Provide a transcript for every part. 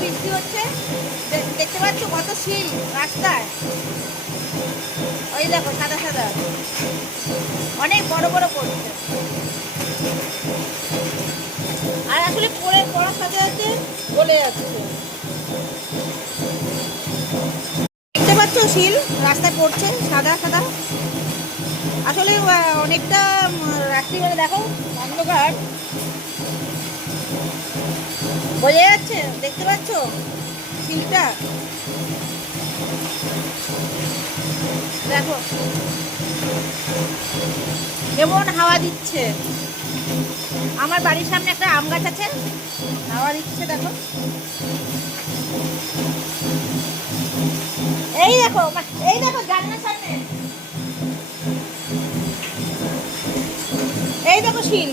বৃষ্টি হচ্ছে, দেখতে পাচ্ছ কত শিল রাস্তায়। ওই দেখো সাদা সাদা, অনেক বড় বড় পড়ছে। আর আসলে পড়ার সাথে সাথে গলে যাচ্ছে। দেখতে পাচ্ছ শিল রাস্তায় পড়ছে সাদা সাদা। আসলে অনেকটা রাত্রিবেলা দেখো অন্ধকার, বোঝা যাচ্ছে, দেখতে পাচ্ছ শিলটা, দেখো কেমন হাওয়া দিচ্ছে। আমার বাড়ির সামনে একটা আম গাছ আছে, হাওয়া দিচ্ছে দেখো। এই দেখো, এই দেখো জানলার সামনে, এই দেখো শিল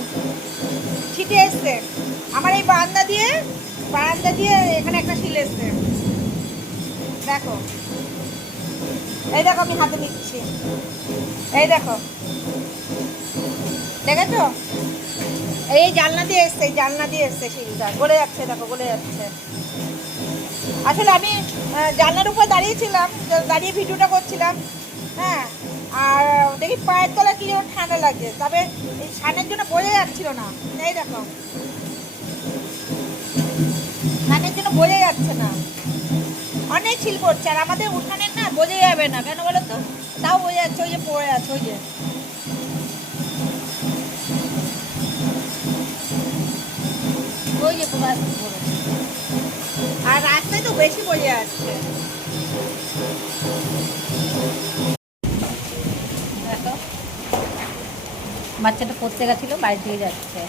ছিটে এসছে আমার এই বারান্দা দিয়ে এখানে একটা শিল এসছে দেখো। এই দেখো আমি হাতে নিচ্ছি, এই দেখো, দেখেছো? এই জানলা দিয়ে এসছে, এই জানলা দিয়ে এসছে শিলটা, গলে যাচ্ছে দেখো, গলে যাচ্ছে। আসলে আমি জানলার উপর দাঁড়িয়েছিলাম, দাঁড়িয়ে ভিডিওটা করছিলাম, হ্যাঁ, আর দেখি পায়ের তলা কি যেন ঠান্ডা লাগছে, তবে এই ছানের জন্য বোঝা যাচ্ছিল না। এই দেখো ছানের জন্য বোঝা যাচ্ছে না, অনেক শিল পড়ছে। আর আমাদের উঠানের না বোঝা যাবে না কেন বলো তো, তাও বোঝা যাচ্ছে, ওই যে পড়ে আছে, ওই যে ওই যে পড়ে। আর রাস্তায় তো বেশি বোঝা যাচ্ছে। দেখো বাচ্চাটা পড়তে গেছিল, বাড়ি দিয়ে যাচ্ছে।